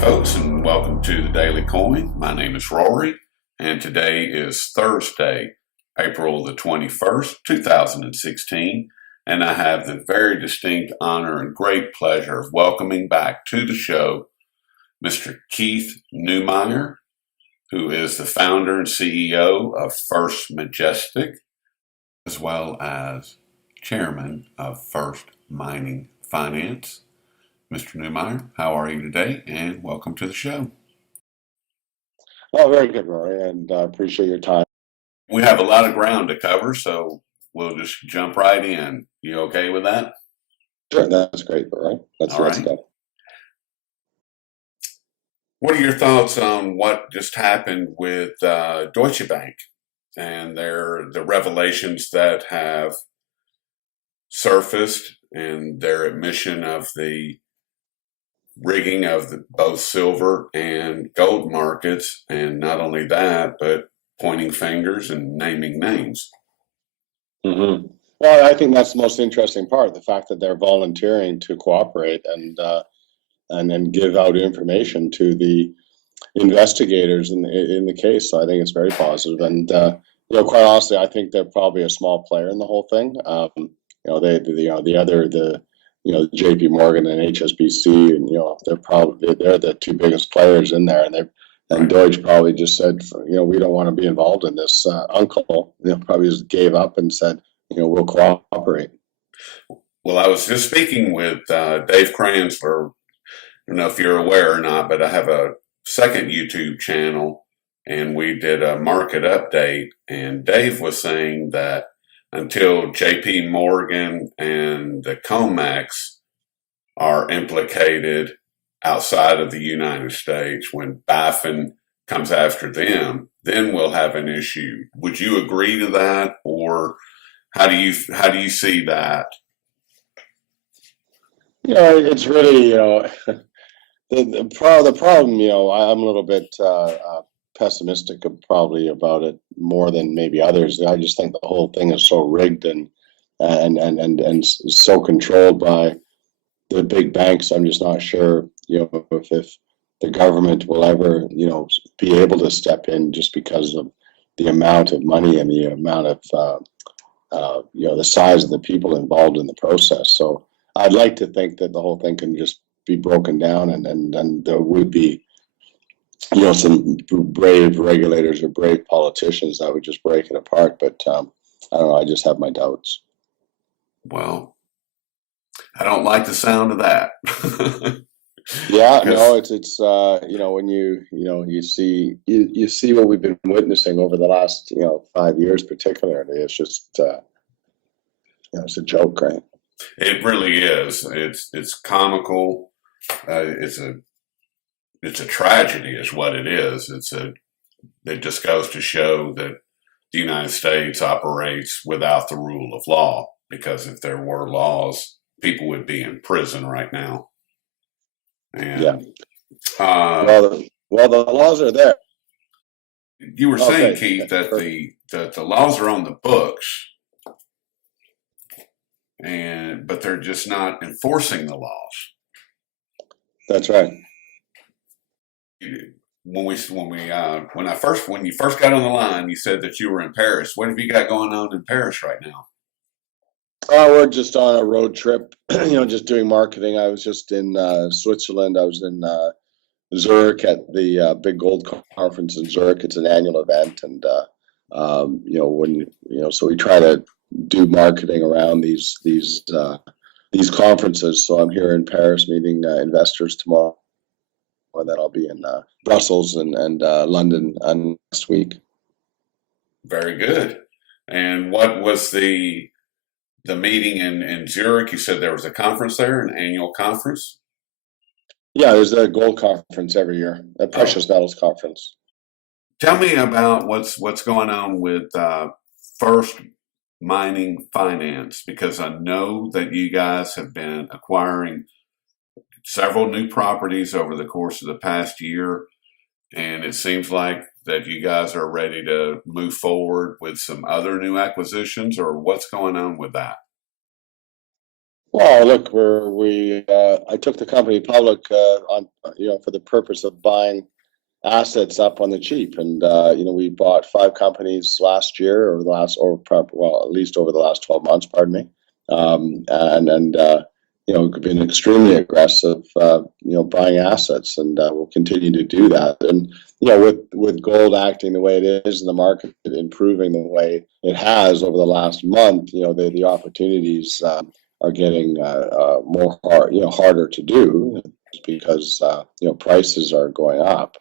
folks, and welcome to the Daily Coin. My name is Rory, and today is Thursday, April the 21st, 2016, and I have the very distinct honor and great pleasure of welcoming back to the show Mr. Keith Neumeyer, who is the founder and CEO of First Majestic, as well as chairman of First Mining Finance. Mr. Neumeyer, how are you today? And welcome to the show. Oh, very good, Rory, and I appreciate your time. We have a lot of ground to cover, so we'll just jump right in. You okay with that? Sure, that's great, Rory. Let's go. What are your thoughts on what just happened with Deutsche Bank and the revelations that have surfaced and their admission of the rigging of both silver and gold markets, and not only that, but pointing fingers and naming names? Mm-hmm. Well, I think that's the most interesting part, the fact that they're volunteering to cooperate and then give out information to the investigators in the case. So I think it's very positive, and quite honestly, I think they're probably a small player in the whole thing. JP Morgan and HSBC, and they're the two biggest players in there, and Deutsche probably just said, we don't want to be involved in this. Uncle, probably just gave up and said, we'll cooperate. Well, I was just speaking with Dave Kranzler. I don't know if you're aware or not, but I have a second YouTube channel, and we did a market update, and Dave was saying that until JP Morgan and the COMEX are implicated outside of the United States, when BaFin comes after them, then we'll have an issue. Would you agree to that, or how do you see that? It's really the problem. I'm a little bit pessimistic probably about it more than maybe others. I just think the whole thing is so rigged and so controlled by the big banks. I'm just not sure, if the government will ever, be able to step in, just because of the amount of money and the amount of, the size of the people involved in the process. So I'd like to think that the whole thing can just be broken down, and there would be, some brave regulators or brave politicians that would just break it apart. But I don't know. I just have my doubts. Well, I don't like the sound of that. Yeah, no, it's when you see what we've been witnessing over the last 5 years, particularly, it's just it's a joke, right? It really is. It's comical. It's a tragedy, is what it is. It just goes to show that the United States operates without the rule of law, because if there were laws, people would be in prison right now. And yeah. Well, the laws are there. You were saying, Keith, that the laws are on the books, but they're just not enforcing the laws. That's right. When you first got on the line, you said that you were in Paris. What have you got going on in Paris right now? We're just on a road trip, just doing marketing. I was just in Switzerland. I was in Zurich at the big gold conference in Zurich. It's an annual event, and so we try to do marketing around these conferences. So I'm here in Paris meeting investors tomorrow, and then I'll be in Brussels and London next week. Very good. And what was the meeting in Zurich? You said there was a conference there, an annual conference? Yeah, there's a gold conference every year, a precious metals conference. Tell me about what's going on with First Mining Finance, because I know that you guys have been acquiring several new properties over the course of the past year, and it seems like that you guys are ready to move forward with some other new acquisitions, or what's going on with that? Well, look, I took the company public on for the purpose of buying assets up on the cheap, and we bought five companies last year, or the last, well, at least over the last 12 months. Pardon me, and been extremely aggressive, buying assets, and we'll continue to do that. And with gold acting the way it is, and the market improving the way it has over the last month, the opportunities are getting harder to do because prices are going up.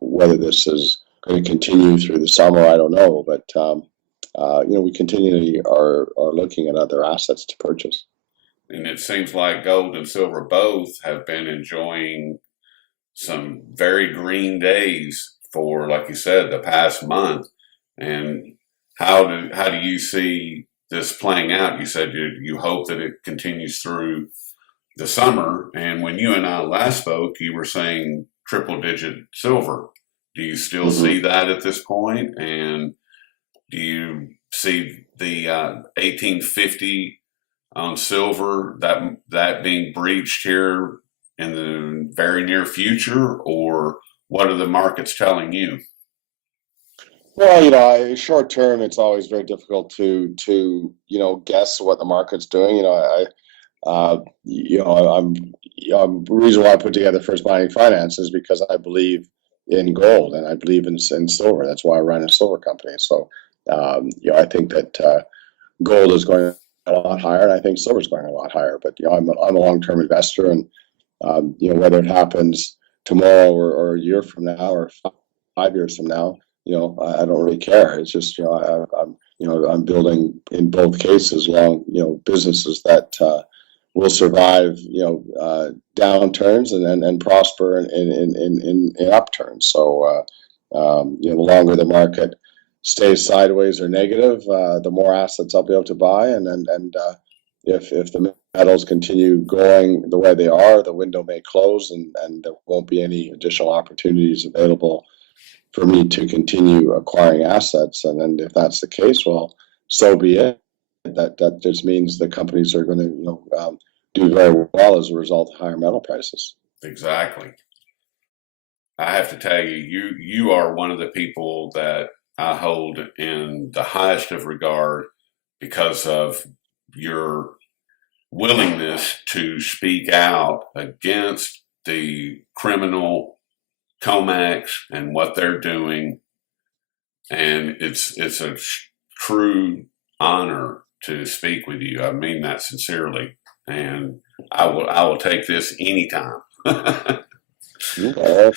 Whether this is going to continue through the summer, I don't know, but we continually are looking at other assets to purchase. And it seems like gold and silver both have been enjoying some very green days for, like you said, the past month. And how do you see this playing out? You said you hope that it continues through the summer. And when you and I last spoke, you were saying triple digit silver. Do you still see that at this point? And do you see the 1850 on silver that being breached here in the very near future, or what are the markets telling you? Well, short term, it's always very difficult to guess what the market's doing. The reason why I put together First Mining Finance is because I believe in gold and I believe in silver. That's why I run a silver company. So, I think that gold is going a lot higher, and I think silver is going a lot higher. But I'm a long-term investor, and whether it happens tomorrow or a year from now or 5 years from now, I don't really care. It's just I'm building in both cases long businesses that will survive downturns and prosper in upturns. So the longer the market stays sideways or negative, the more assets I'll be able to buy, and if the metals continue going the way they are, the window may close, and there won't be any additional opportunities available for me to continue acquiring assets. And then if that's the case, well, so be it. That just means the companies are going to do very well as a result of higher metal prices. Exactly. I have to tell you, you are one of the people that I hold in the highest of regard because of your willingness to speak out against the criminal COMEX and what they're doing. And it's a true honor to speak with you. I mean that sincerely. And I will take this anytime. Okay, I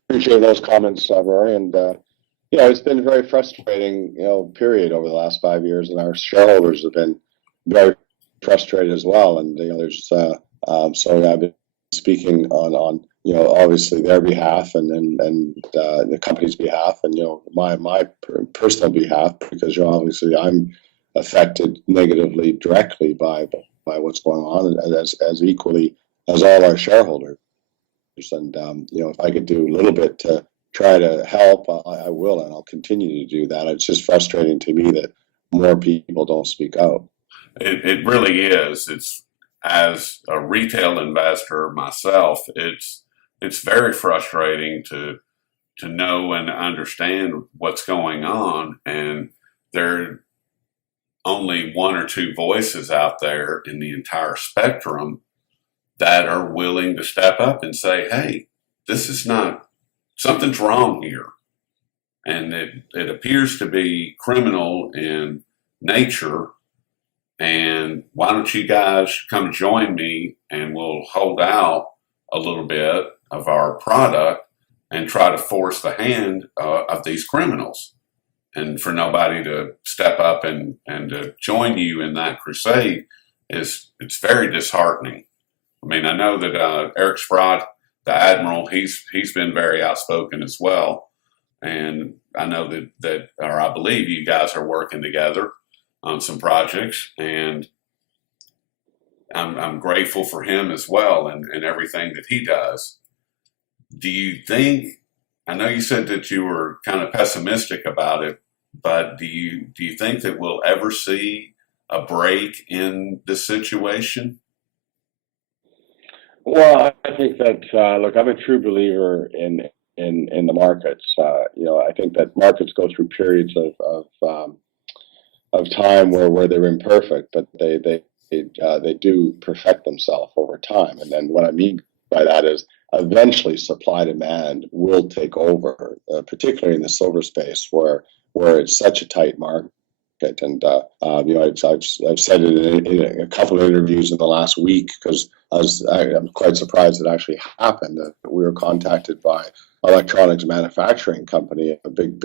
appreciate those comments, Rory. And it's been a very frustrating period over the last 5 years, and our shareholders have been very frustrated as well. And there's so I've been speaking on obviously their behalf and the company's behalf, and my personal behalf, because obviously I'm affected negatively directly by what's going on, as equally as all our shareholders. And if I could do a little bit to try to help, I will, and I'll continue to do that. It's just frustrating to me that more people don't speak out. It really is. It's, as a retail investor myself, it's very frustrating to know and understand what's going on, and there are only one or two voices out there in the entire spectrum that are willing to step up and say, hey, this is not, something's wrong here. And it appears to be criminal in nature. And why don't you guys come join me, and we'll hold out a little bit of our product and try to force the hand of these criminals. And for nobody to step up and to join you in that crusade it's very disheartening. I mean, I know that Eric Sprott, the admiral, he's been very outspoken as well, and I know or I believe you guys are working together on some projects, and I'm grateful for him as well, and everything that he does. Do you think? I know you said that you were kind of pessimistic about it, but do you think that we'll ever see a break in the situation? Well, I think that look, I'm a true believer in the markets. I think that markets go through periods of time where they're imperfect, but they do perfect themselves over time. And then what I mean by that is eventually supply demand will take over, particularly in the silver space where it's such a tight market. And I've said it in a couple of interviews in the last week because I'm quite surprised it actually happened. That we were contacted by electronics manufacturing company, a big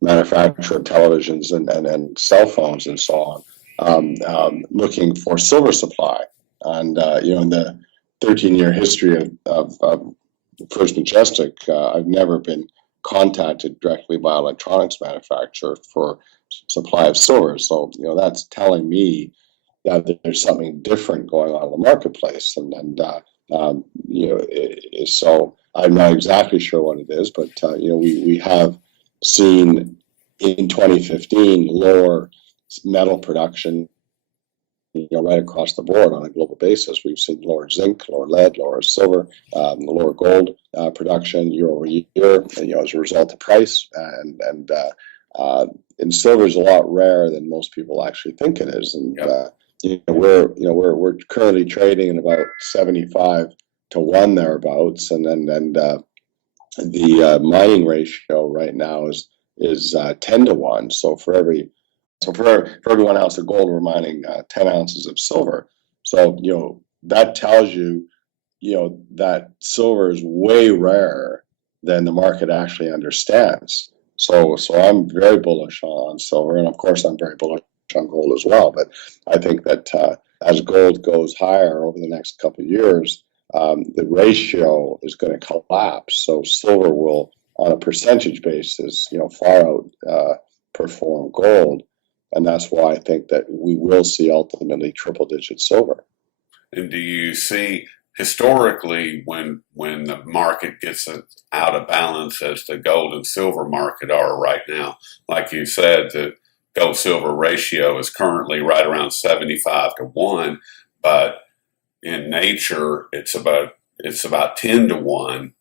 manufacturer of televisions and cell phones and so on, looking for silver supply. And in the 13-year history of First Majestic, I've never been contacted directly by electronics manufacturer for supply of silver. So that's telling me that there's something different going on in the marketplace, so I'm not exactly sure what it is, but we have seen in 2015 lower metal production, right across the board on a global basis. We've seen lower zinc, lower lead, lower silver, lower gold production year over year, as a result of price. And silver is a lot rarer than most people actually think it is. And we're currently trading in about 75 to 1 thereabouts, and the mining ratio right now is 10 to 1. So for every for 1 ounce of gold, we're mining 10 ounces of silver. So that tells you that silver is way rarer than the market actually understands. So I'm very bullish on silver, and of course I'm very bullish on gold as well. But I think that as gold goes higher over the next couple of years, the ratio is going to collapse. So silver will, on a percentage basis, far out perform gold, and that's why I think that we will see ultimately triple-digit silver. And do you see historically when the market gets out of balance as the gold and silver market are right now, like you said, the gold silver ratio is currently right around 75 to 1, but in nature it's about 10 to 1.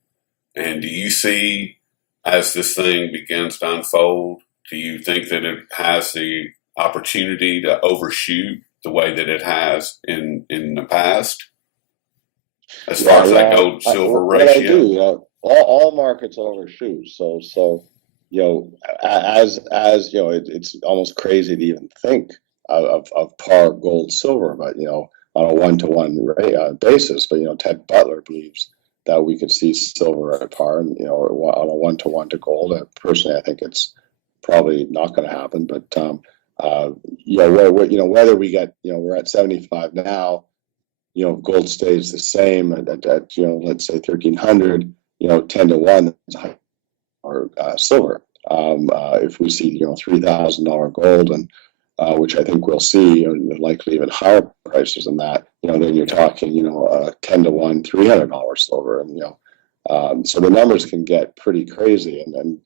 And do you see, as this thing begins to unfold, do you think that it has the opportunity to overshoot the way that it has in the past, as far as that gold silver ratio? What I do, all markets overshoot. So as it's almost crazy to even think of par gold silver, but on a 1-to-1 basis. But Ted Butler believes that we could see silver at par, and on a 1-to-1 to gold. Personally, I think it's probably not going to happen. But whether we get, we're at 75 now. Gold stays the same at let's say 1,300. 10 to 1 or silver. If we see $3,000 gold, and which I think we'll see, likely even higher prices than that, then you're talking 10 to 1, $300 silver, and so the numbers can get pretty crazy, and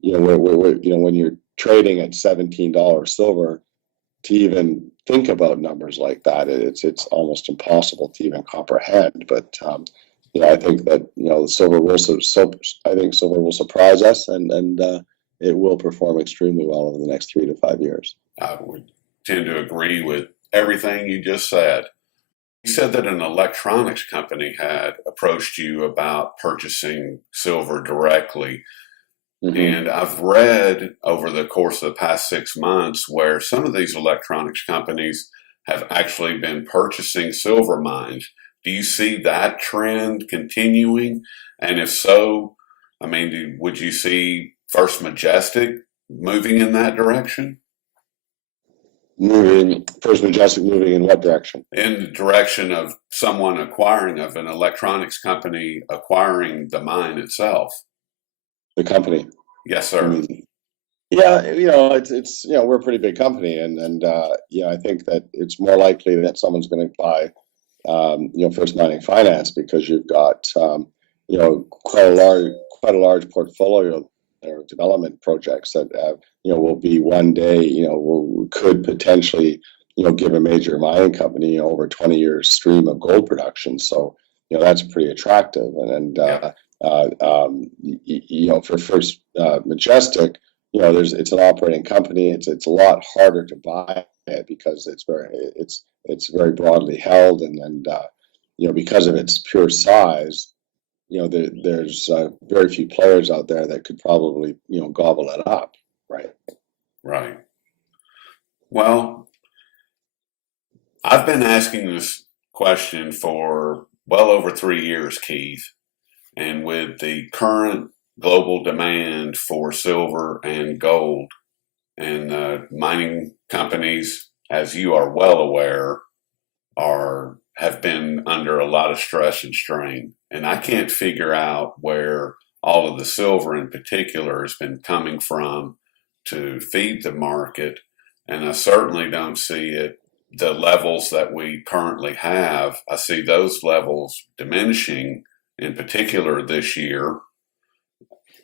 when you're trading at $17 silver, to even think about numbers like that, it's almost impossible to even comprehend. But I think that silver will silver will surprise us, and it will perform extremely well over the next 3 to 5 years. I would tend to agree with everything you just said. You said that an electronics company had approached you about purchasing silver directly. Mm-hmm. And I've read over the course of the past 6 months where some of these electronics companies have actually been purchasing silver mines. Do you see that trend continuing? And if so, would you see First Majestic moving in that direction? First Majestic moving in what direction? In the direction of someone of an electronics company acquiring the mine itself. The company. Yes, sir. It's we're a pretty big company, and I think that it's more likely that someone's going to buy First Mining Finance, because you've got quite a large portfolio or development projects that will be one day, could potentially, give a major mining company over 20 years stream of gold production. So, that's pretty attractive. Yeah. For First Majestic, it's an operating company. It's a lot harder to buy it because it's very broadly held, and because of its pure size, there's very few players out there that could probably gobble it up, right? Right. Well, I've been asking this question for well over 3 years, Keith, and with the current global demand for silver and gold, and mining companies, as you are well aware, have been under a lot of stress and strain. And I can't figure out where all of the silver in particular has been coming from to feed the market. And I certainly don't see it, the levels that we currently have. I see those levels diminishing in particular this year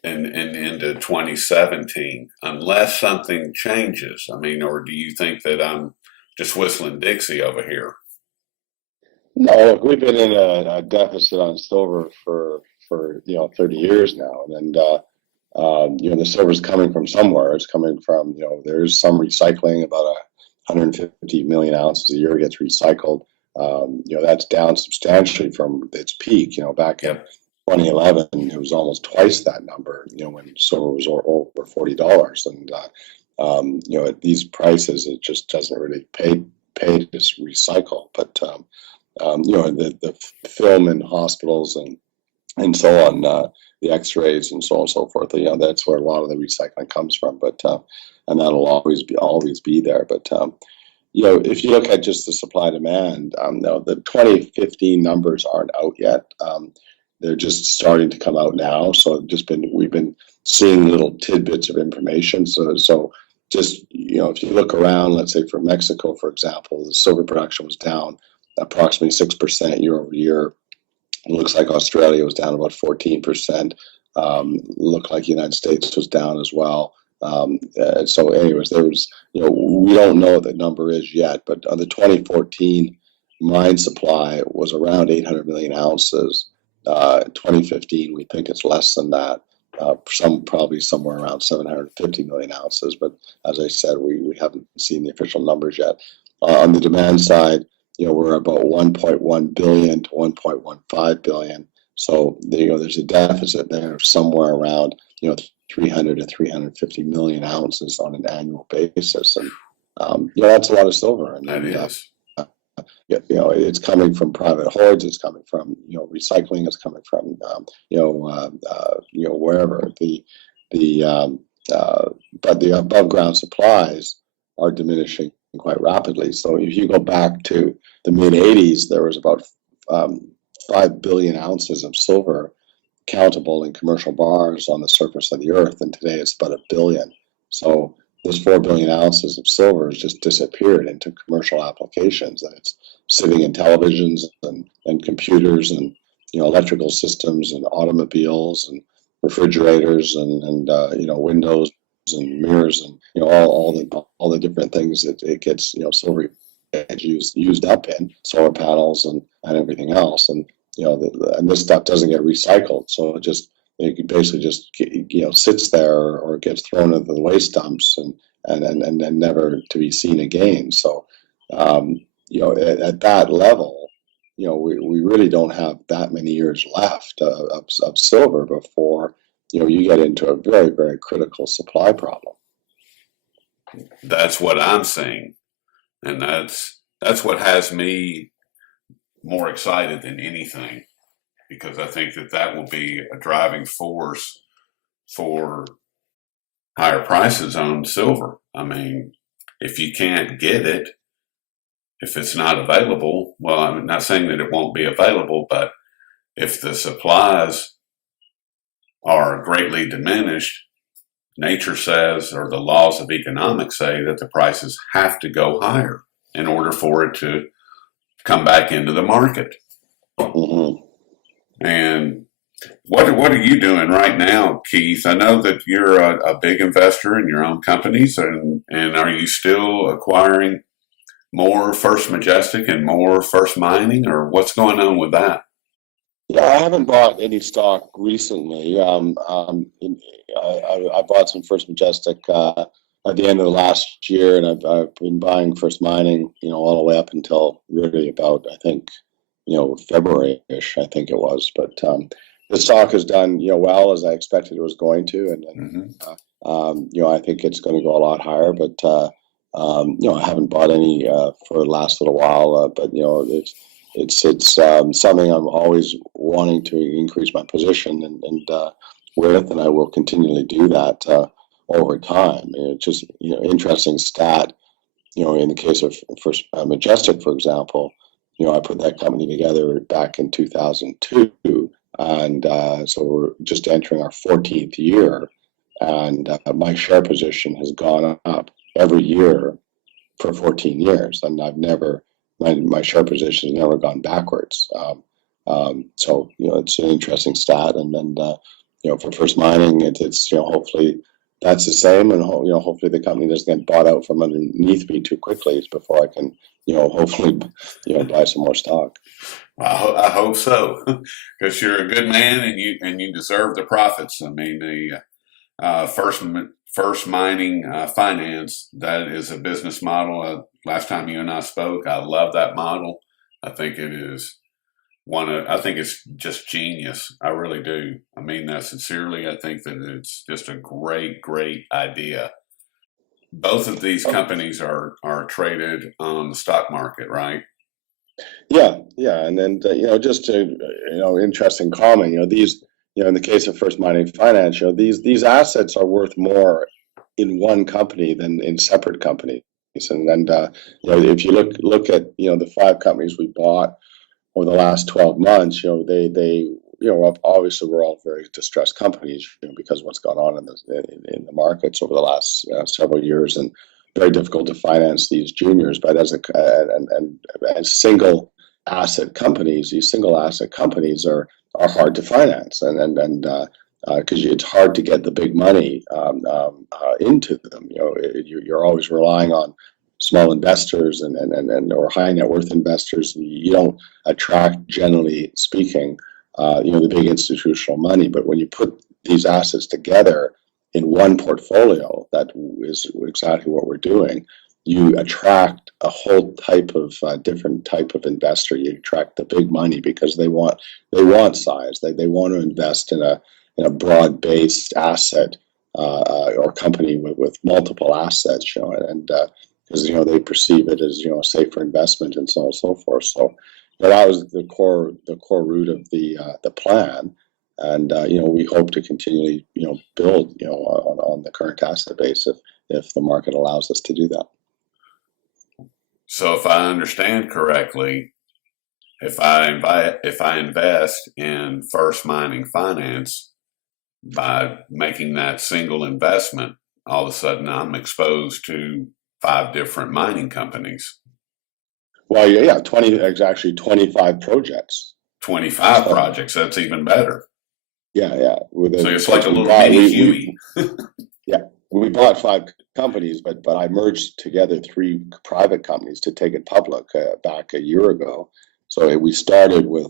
and into 2017, unless something changes. I mean, or do you think that I'm just whistling Dixie over here? No, look, we've been in a deficit on silver for 30 years now, and the silver's coming from somewhere. It's coming from there's some recycling. About 150 million ounces a year gets recycled. That's down substantially from its peak. Back in 2011, it was almost twice that number. When silver was over $40, and at these prices, it just doesn't really pay to recycle. But the film in hospitals and so on, the X-rays and so on and so forth. That's where a lot of the recycling comes from. But and that'll always be there. But if you look at just the supply demand, the 2015 numbers aren't out yet. They're just starting to come out now. So we've been seeing little tidbits of information. So just if you look around, let's say for Mexico, for example, the silver production was down approximately 6% year over year. It looks like Australia was down about 14%. Looked like the United States was down as well. So anyways, there was, we don't know what the number is yet, but on the 2014 mine supply was around 800 million ounces. 2015, we think it's less than that. Probably somewhere around 750 million ounces. But as I said, we haven't seen the official numbers yet. On the demand side, we're about 1.1 billion to 1.15 billion. So there's a deficit there of somewhere around 300 to 350 million ounces on an annual basis, and that's a lot of silver. And That is. It's coming from private hoards. It's coming from recycling. It's coming from wherever but the above ground supplies are diminishing quite rapidly. So if you go back to the mid 80s, there was about 5 billion ounces of silver countable in commercial bars on the surface of the earth, and today it's about 1 billion. So those 4 billion ounces of silver has just disappeared into commercial applications, and it's sitting in televisions and computers and electrical systems and automobiles and refrigerators and windows and mirrors and all the different things that it gets silver gets used up in solar panels and everything else, and and this stuff doesn't get recycled, so it basically just sits there or gets thrown into the waste dumps and never to be seen again. So at that level, we really don't have that many years left of silver before you get into a very, very critical supply problem. That's what I'm seeing, and that's what has me more excited than anything, because I think that will be a driving force for higher prices on silver. I mean, if you can't get it, if it's not available, well, I'm not saying that it won't be available, but if the supplies are greatly diminished, nature says, or the laws of economics say, that the prices have to go higher in order for it to come back into the market. Mm-hmm. And What are you doing right now, Keith? I know that you're a big investor in your own companies, and are you still acquiring more First Majestic and more First Mining, or what's going on with that? Yeah, I haven't bought any stock recently. I bought some First Majestic at the end of the last year, and I've been buying First Mining, all the way up until really about, I think, February-ish, I think it was. But the stock has done, well, as I expected it was going to, and Hmm. I think it's going to go a lot higher. But I haven't bought any for the last little while. But it's something I'm always wanting to increase my position and I will continually do that over time. And it's just interesting stat. In the case of First Majestic, for example, I put that company together back in 2002, and so we're just entering our 14th year, and my share position has gone up every year for 14 years, and my share position has never gone backwards. So it's an interesting stat, and then for First Mining, it's hopefully that's the same, and hopefully the company doesn't get bought out from underneath me too quickly before I can hopefully buy some more stock. I hope so, because you're a good man and you deserve the profits. I mean, the First Mining finance, that is a business model. Last time you and I spoke, I love that model. I think it is I think it's just genius. I really do. I mean that sincerely. I think that it's just a great, great idea. Both of these companies are traded on the stock market, right? Yeah, and then just to interesting comment. These in the case of First Mining Finance, these assets are worth more in one company than in separate companies. And if you look at the five companies we bought over the last 12 months, they obviously we're all very distressed companies, because of what's gone on in the markets over the last several years, and very difficult to finance these juniors. But as single asset companies, these single asset companies are hard to finance, and because it's hard to get the big money into them. You're always relying on small investors and or high net worth investors. You don't attract, generally speaking, the big institutional money. But when you put these assets together in one portfolio, that is exactly what we're doing. You attract a whole type of different type of investor. You attract the big money because they want size. They want to invest in a broad based asset or company with multiple assets. And because they perceive it as a safer investment and so on and so forth. So that was the core root of the plan, and we hope to continually build on the current asset base if the market allows us to do that. So if I understand correctly, if I invest in First Mining Finance by making that single investment, all of a sudden I'm exposed to five different mining companies. Well, yeah, it's actually 25 projects. 25 projects. That's even better. Yeah. So it's like a little mini Huey. Yeah, we bought five companies, but I merged together three private companies to take it public back a year ago. So we started with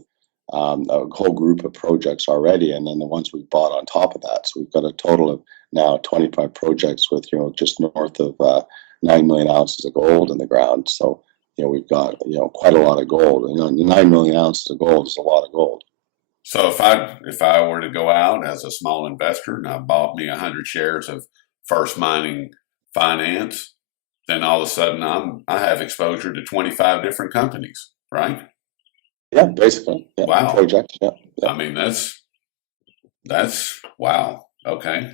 a whole group of projects already, and then the ones we bought on top of that. So we've got a total of now 25 projects with just north of 9 million ounces of gold in the ground. So we've got quite a lot of gold. 9 million ounces of gold is a lot of gold. So if I were to go out as a small investor and I bought me 100 shares of First Mining Finance, then all of a sudden I have exposure to 25 different companies, right? Yeah, basically. Yeah. Wow. Project. Yeah. I mean that's wow. Okay.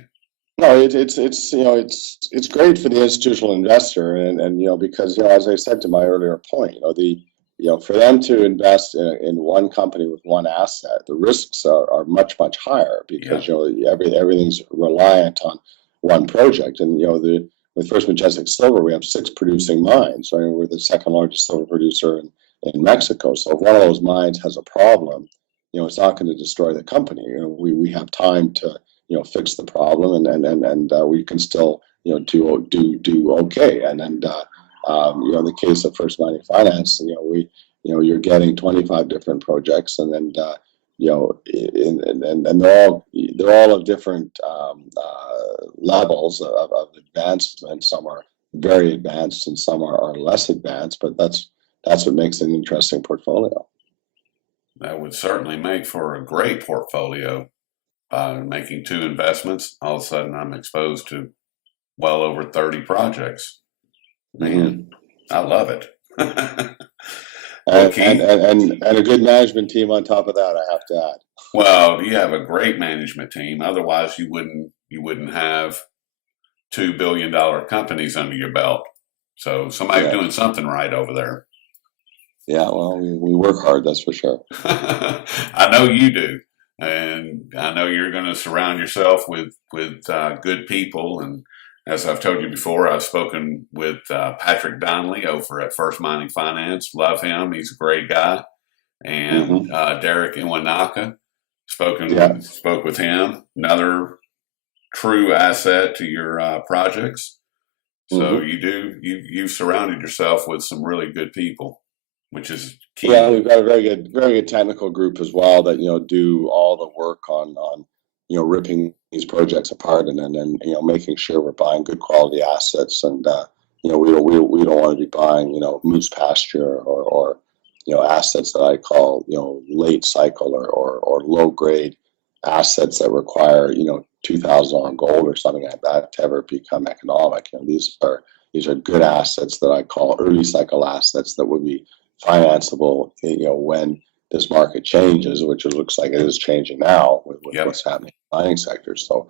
No, it's great for the institutional investor, and because as I said to my earlier point, for them to invest in one company with one asset, the risks are much higher because everything's reliant on one project, and with First Majestic Silver we have 6 producing mines. Right, we're the second largest silver producer in Mexico. So if one of those mines has a problem, it's not going to destroy the company. We have time to fix the problem, and we can still do okay. In the case of First Mining Finance, you're getting 25 different projects, and then and they're all of different levels of advancement. Some are very advanced, and some are less advanced. But that's what makes an interesting portfolio. That would certainly make for a great portfolio. By making 2 investments, all of a sudden I'm exposed to well over 30 projects. Man, I love it. Well, Keith, and a good management team on top of that, I have to add. Well, you have a great management team. Otherwise, you wouldn't have $2 billion companies under your belt. So somebody's doing something right over there. Yeah, well, we work hard, that's for sure. I know you do. And I know you're going to surround yourself with good people. And as I've told you before, I've spoken with Patrick Donnelly over at First Mining Finance. Love him. He's a great guy. And Derek Iwanaka, spoke with him. Another true asset to your projects. So you've surrounded yourself with some really good people, which is key. Yeah, we've got a very good technical group as well that do all the work on ripping these projects apart, and then making sure we're buying good quality assets, and we don't want to be buying moose pasture or assets that I call late cycle or low grade assets that require 2,000 on gold or something like that to ever become economic. These are good assets that I call early cycle assets that would be financeable when this market changes, which it looks like it is changing now with what's happening in the mining sector. So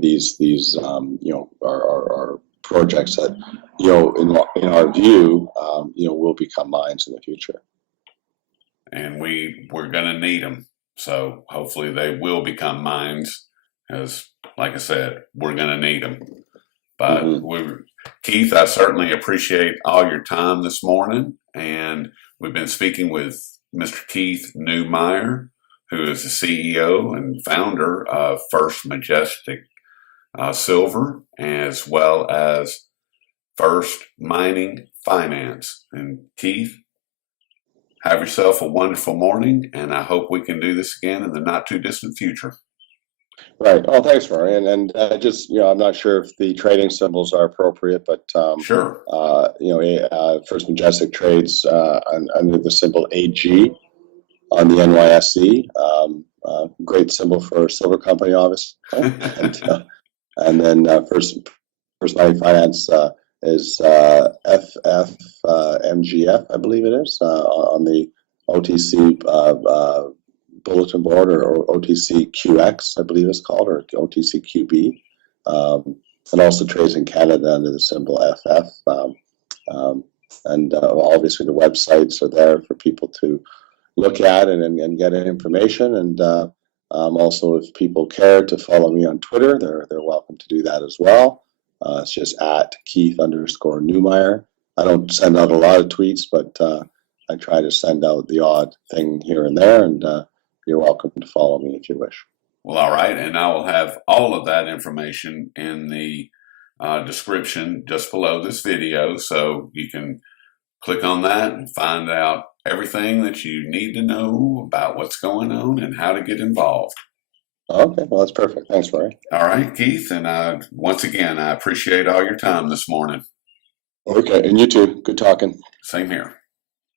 these are projects that in our view will become mines in the future. And we're going to need them. So hopefully they will become mines, because like I said, we're going to need them. But Keith, I certainly appreciate all your time this morning. And we've been speaking with Mr. Keith Neumeyer, who is the CEO and founder of First Majestic Silver, as well as First Mining Finance. And Keith, have yourself a wonderful morning, and I hope we can do this again in the not too distant future. Right. Oh, thanks, Rory. And just I'm not sure if the trading symbols are appropriate, but sure. First Majestic trades under the symbol AG on the NYSE. Great symbol for a silver company, obviously. and then First Mining Finance is FFMGF, I believe it is, on the OTC bulletin board, or OTCQX, I believe it's called, or OTCQB, and also trades in Canada under the symbol FF. And obviously the websites are there for people to look at and get information. And also, if people care to follow me on Twitter, they're welcome to do that as well. It's just at Keith_Neumeyer. I don't send out a lot of tweets, but I try to send out the odd thing here and there, and you're welcome to follow me if you wish. Well, all right, and I will have all of that information in the description just below this video, so you can click on that and find out everything that you need to know about what's going on and how to get involved. Okay, well, that's perfect. Thanks, Rory. All right, Keith, and once again, I appreciate all your time this morning. Okay, and you too. Good talking. Same here.